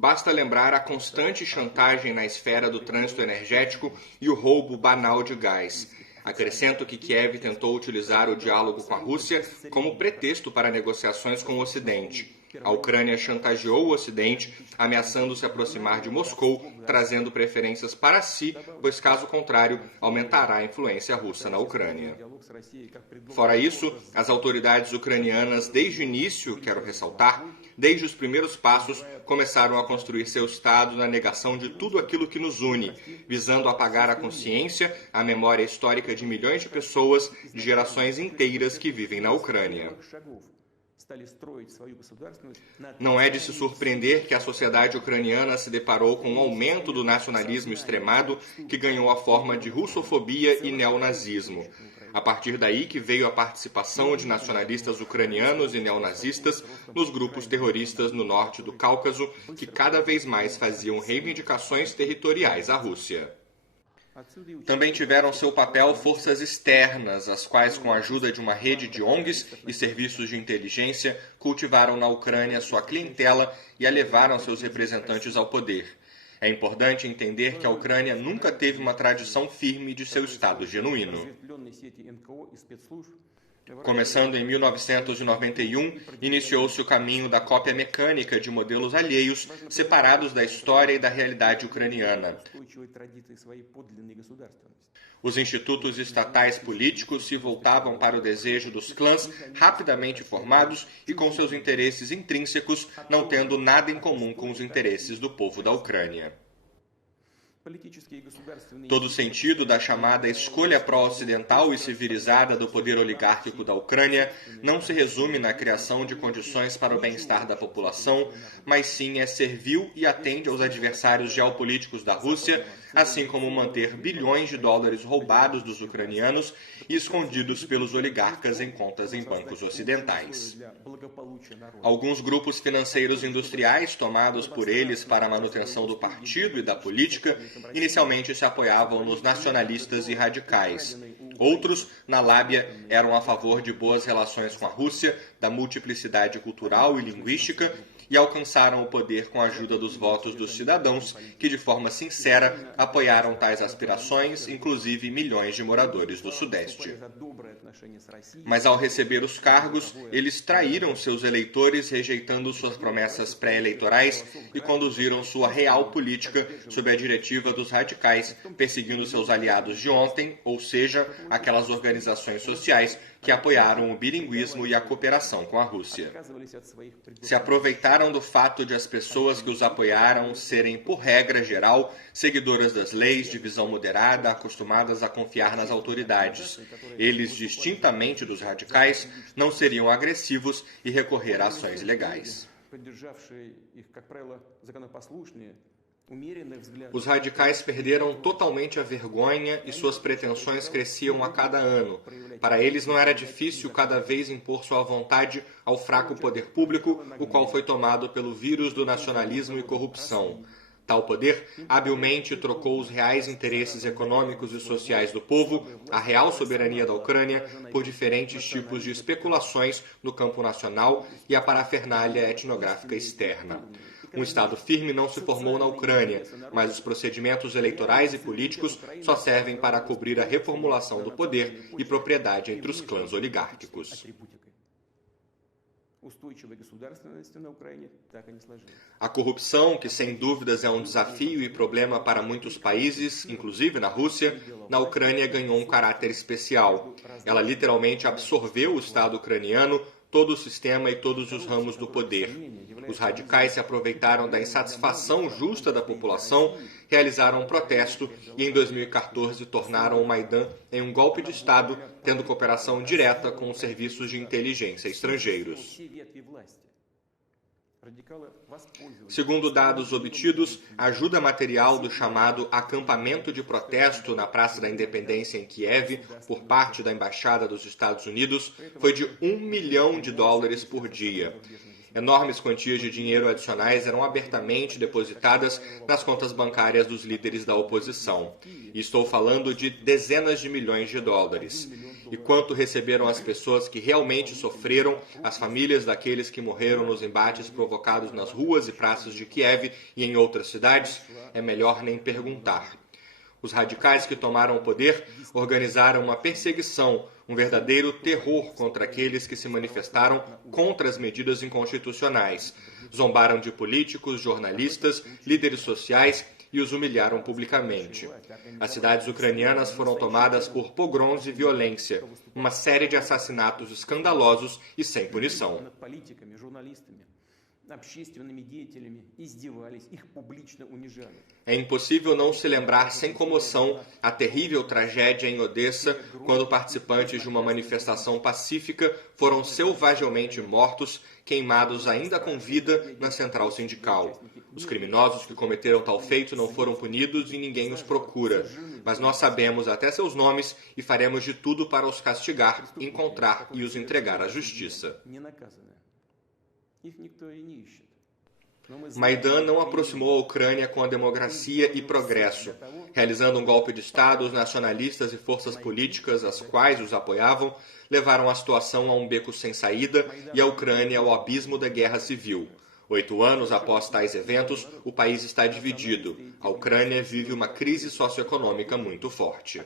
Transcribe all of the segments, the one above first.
Basta lembrar a constante chantagem na esfera do trânsito energético e o roubo banal de gás. Acrescento que Kiev tentou utilizar o diálogo com a Rússia como pretexto para negociações com o Ocidente. A Ucrânia chantageou o Ocidente, ameaçando se aproximar de Moscou, trazendo preferências para si, pois caso contrário, aumentará a influência russa na Ucrânia. Fora isso, as autoridades ucranianas, desde o início, quero ressaltar, desde os primeiros passos, começaram a construir seu Estado na negação de tudo aquilo que nos une, visando apagar a consciência, a memória histórica de milhões de pessoas, de gerações inteiras que vivem na Ucrânia. Não é de se surpreender que a sociedade ucraniana se deparou com um aumento do nacionalismo extremado que ganhou a forma de russofobia e neonazismo. A partir daí que veio a participação de nacionalistas ucranianos e neonazistas nos grupos terroristas no norte do Cáucaso, que cada vez mais faziam reivindicações territoriais à Rússia. Também tiveram seu papel forças externas, as quais, com a ajuda de uma rede de ONGs e serviços de inteligência, cultivaram na Ucrânia sua clientela e a levaram seus representantes ao poder. É importante entender que a Ucrânia nunca teve uma tradição firme de seu Estado genuíno. Começando em 1991, iniciou-se o caminho da cópia mecânica de modelos alheios, separados da história e da realidade ucraniana. Os institutos estatais políticos se voltavam para o desejo dos clãs rapidamente formados e com seus interesses intrínsecos, não tendo nada em comum com os interesses do povo da Ucrânia. Todo o sentido da chamada escolha pró-ocidental e civilizada do poder oligárquico da Ucrânia não se resume na criação de condições para o bem-estar da população, mas sim é servil e atende aos adversários geopolíticos da Rússia, assim como manter bilhões de dólares roubados dos ucranianos e escondidos pelos oligarcas em contas em bancos ocidentais. Alguns grupos financeiros industriais tomados por eles para a manutenção do partido e da política inicialmente se apoiavam nos nacionalistas e radicais. Outros, na Lábia, eram a favor de boas relações com a Rússia, da multiplicidade cultural e linguística, e alcançaram o poder com a ajuda dos votos dos cidadãos, que de forma sincera apoiaram tais aspirações, inclusive milhões de moradores do Sudeste. Mas ao receber os cargos, eles traíram seus eleitores, rejeitando suas promessas pré-eleitorais e conduziram sua real política sob a diretiva dos radicais, perseguindo seus aliados de ontem, ou seja, aquelas organizações sociais que apoiaram o bilinguismo e a cooperação com a Rússia. Se aproveitaram do fato de as pessoas que os apoiaram serem, por regra geral, seguidoras das leis de visão moderada, acostumadas a confiar nas autoridades. Eles, distintamente dos radicais, não seriam agressivos e recorrer a ações legais. Os radicais perderam totalmente a vergonha e suas pretensões cresciam a cada ano. Para eles não era difícil cada vez impor sua vontade ao fraco poder público, o qual foi tomado pelo vírus do nacionalismo e corrupção. Tal poder habilmente trocou os reais interesses econômicos e sociais do povo, a real soberania da Ucrânia, por diferentes tipos de especulações no campo nacional e a parafernália etnográfica externa. Um Estado firme não se formou na Ucrânia, mas os procedimentos eleitorais e políticos só servem para cobrir a reformulação do poder e propriedade entre os clãs oligárquicos. A corrupção, que sem dúvidas é um desafio e problema para muitos países, inclusive na Rússia, na Ucrânia ganhou um caráter especial. Ela literalmente absorveu o Estado ucraniano, todo o sistema e todos os ramos do poder. Os radicais se aproveitaram da insatisfação justa da população, realizaram um protesto e em 2014 tornaram o Maidan em um golpe de Estado, tendo cooperação direta com os serviços de inteligência estrangeiros. Segundo dados obtidos, a ajuda material do chamado acampamento de protesto na Praça da Independência em Kiev, por parte da Embaixada dos Estados Unidos, foi de $1 milhão por dia. Enormes quantias de dinheiro adicionais eram abertamente depositadas nas contas bancárias dos líderes da oposição. E estou falando de dezenas de milhões de dólares. e quanto receberam as pessoas que realmente sofreram, as famílias daqueles que morreram nos embates provocados nas ruas e praças de Kiev e em outras cidades, é melhor nem perguntar. Os radicais que tomaram o poder organizaram uma perseguição, um verdadeiro terror contra aqueles que se manifestaram contra as medidas inconstitucionais. Zombaram de políticos, jornalistas, líderes sociais e os humilharam publicamente. As cidades ucranianas foram tomadas por pogroms e violência, uma série de assassinatos escandalosos e sem punição. É impossível não se lembrar sem comoção a terrível tragédia em Odessa, quando participantes de uma manifestação pacífica foram selvagemente mortos, queimados ainda com vida na central sindical. Os criminosos que cometeram tal feito não foram punidos e ninguém os procura. Mas nós sabemos até seus nomes e faremos de tudo para os castigar, encontrar e os entregar à justiça. Maidan não aproximou a Ucrânia com a democracia e progresso. Realizando um golpe de Estado, os nacionalistas e forças políticas, as quais os apoiavam, levaram a situação a um beco sem saída e a Ucrânia ao abismo da guerra civil. 8 anos após tais eventos, o país está dividido. A Ucrânia vive uma crise socioeconômica muito forte.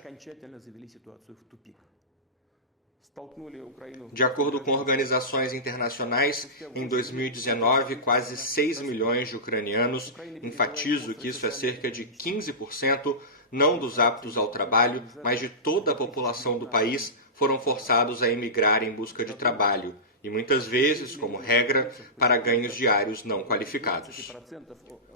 De acordo com organizações internacionais, em 2019, quase 6 milhões de ucranianos, enfatizo que isso é cerca de 15%, não dos aptos ao trabalho, mas de toda a população do país, foram forçados a emigrar em busca de trabalho, e muitas vezes, como regra, para ganhos diários não qualificados.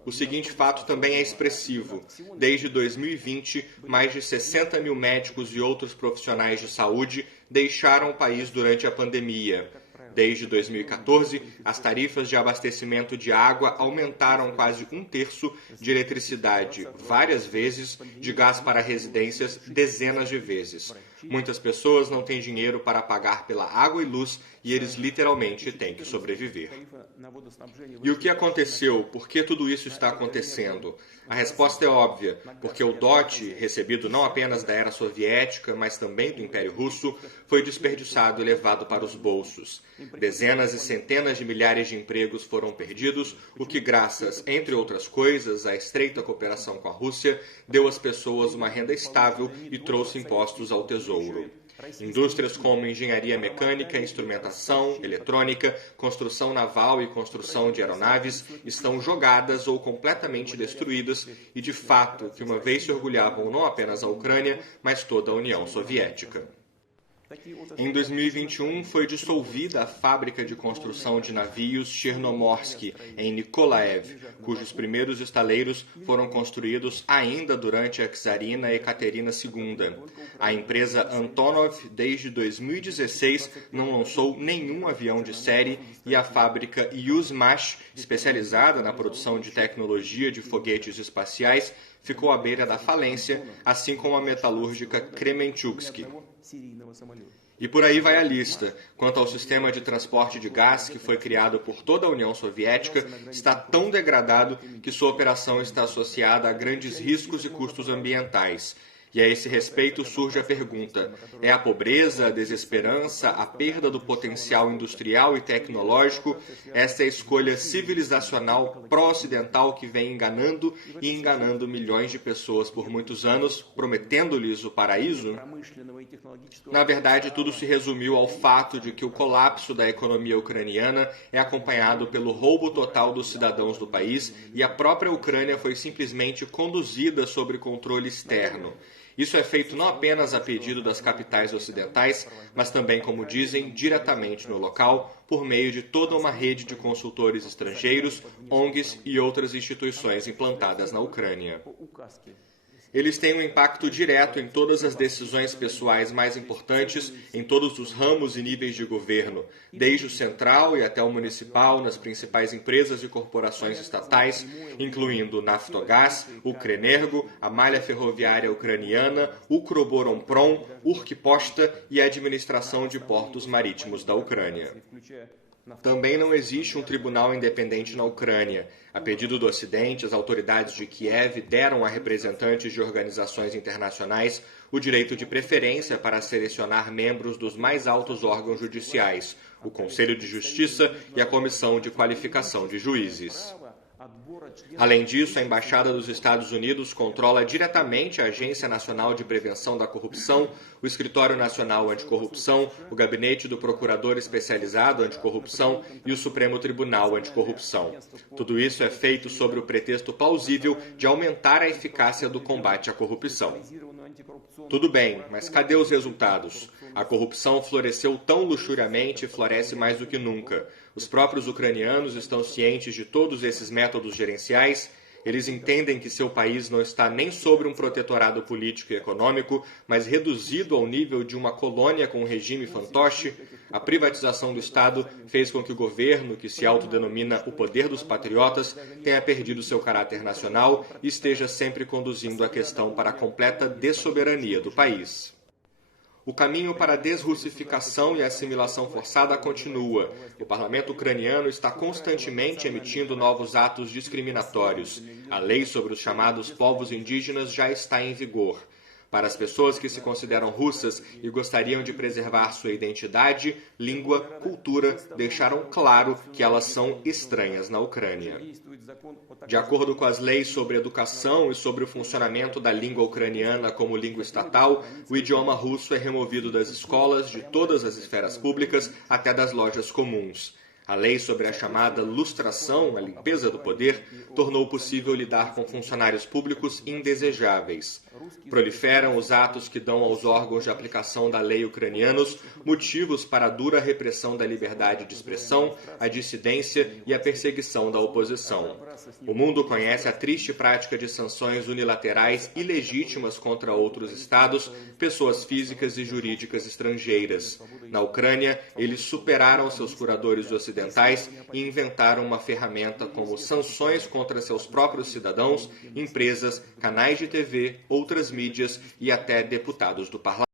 O seguinte fato também é expressivo. Desde 2020, mais de 60 mil médicos e outros profissionais de saúde deixaram o país durante a pandemia. Desde 2014, as tarifas de abastecimento de água aumentaram quase 1/3, de eletricidade várias vezes, de gás para residências dezenas de vezes. Muitas pessoas não têm dinheiro para pagar pela água e luz e eles literalmente têm que sobreviver. E o que aconteceu? Por que tudo isso está acontecendo? A resposta é óbvia, porque o dote, recebido não apenas da era soviética, mas também do Império Russo, foi desperdiçado e levado para os bolsos. Dezenas e centenas de milhares de empregos foram perdidos, o que, graças, entre outras coisas, à estreita cooperação com a Rússia, deu às pessoas uma renda estável e trouxe impostos ao tesouro. Indústrias como engenharia mecânica, instrumentação, eletrônica, construção naval e construção de aeronaves estão jogadas ou completamente destruídas e, de fato, que uma vez se orgulhavam não apenas a Ucrânia, mas toda a União Soviética. Em 2021, foi dissolvida a fábrica de construção de navios Chernomorsk, em Nikolaev, cujos primeiros estaleiros foram construídos ainda durante a czarina Ekaterina II. A empresa Antonov, desde 2016, não lançou nenhum avião de série e a fábrica Yuzmash, especializada na produção de tecnologia de foguetes espaciais, ficou à beira da falência, assim como a metalúrgica Kremenchuk. E por aí vai a lista. Quanto ao sistema de transporte de gás que foi criado por toda a União Soviética, está tão degradado que sua operação está associada a grandes riscos e custos ambientais. E a esse respeito surge a pergunta: é a pobreza, a desesperança, a perda do potencial industrial e tecnológico, essa é a escolha civilizacional pró-ocidental que vem enganando e enganando milhões de pessoas por muitos anos, prometendo-lhes o paraíso? Na verdade, tudo se resumiu ao fato de que o colapso da economia ucraniana é acompanhado pelo roubo total dos cidadãos do país e a própria Ucrânia foi simplesmente conduzida sob controle externo. Isso é feito não apenas a pedido das capitais ocidentais, mas também, como dizem, diretamente no local, por meio de toda uma rede de consultores estrangeiros, ONGs e outras instituições implantadas na Ucrânia. Eles têm um impacto direto em todas as decisões pessoais mais importantes, em todos os ramos e níveis de governo, desde o central e até o municipal, nas principais empresas e corporações estatais, incluindo Naftogaz, Ukrenergo, a malha ferroviária ucraniana, Ukroboronprom, Ukposta e a administração de portos marítimos da Ucrânia. Também não existe um tribunal independente na Ucrânia. A pedido do Ocidente, as autoridades de Kiev deram a representantes de organizações internacionais o direito de preferência para selecionar membros dos mais altos órgãos judiciais, o Conselho de Justiça e a Comissão de Qualificação de Juízes. Além disso, a Embaixada dos Estados Unidos controla diretamente a Agência Nacional de Prevenção da Corrupção, o Escritório Nacional Anticorrupção, o Gabinete do Procurador Especializado Anticorrupção e o Supremo Tribunal Anticorrupção. Tudo isso é feito sob o pretexto plausível de aumentar a eficácia do combate à corrupção. Tudo bem, mas cadê os resultados? A corrupção floresceu tão luxuriamente e floresce mais do que nunca. Os próprios ucranianos estão cientes de todos esses métodos gerenciais. Eles entendem que seu país não está nem sobre um protetorado político e econômico, mas reduzido ao nível de uma colônia com um regime fantoche. A privatização do Estado fez com que o governo, que se autodenomina o poder dos patriotas, tenha perdido seu caráter nacional e esteja sempre conduzindo a questão para a completa dessoberania do país. O caminho para a desrussificação e assimilação forçada continua. O parlamento ucraniano está constantemente emitindo novos atos discriminatórios. A lei sobre os chamados povos indígenas já está em vigor. Para as pessoas que se consideram russas e gostariam de preservar sua identidade, língua, cultura, deixaram claro que elas são estranhas na Ucrânia. De acordo com as leis sobre educação e sobre o funcionamento da língua ucraniana como língua estatal, o idioma russo é removido das escolas, de todas as esferas públicas, até das lojas comuns. A lei sobre a chamada lustração, a limpeza do poder, tornou possível lidar com funcionários públicos indesejáveis. Proliferam os atos que dão aos órgãos de aplicação da lei ucranianos motivos para a dura repressão da liberdade de expressão, a dissidência e a perseguição da oposição. O mundo conhece a triste prática de sanções unilaterais ilegítimas contra outros estados, pessoas físicas e jurídicas estrangeiras. Na Ucrânia, eles superaram seus curadores ocidentais e inventaram uma ferramenta como sanções contra seus próprios cidadãos, empresas, canais de TV, outras mídias e até deputados do parlamento.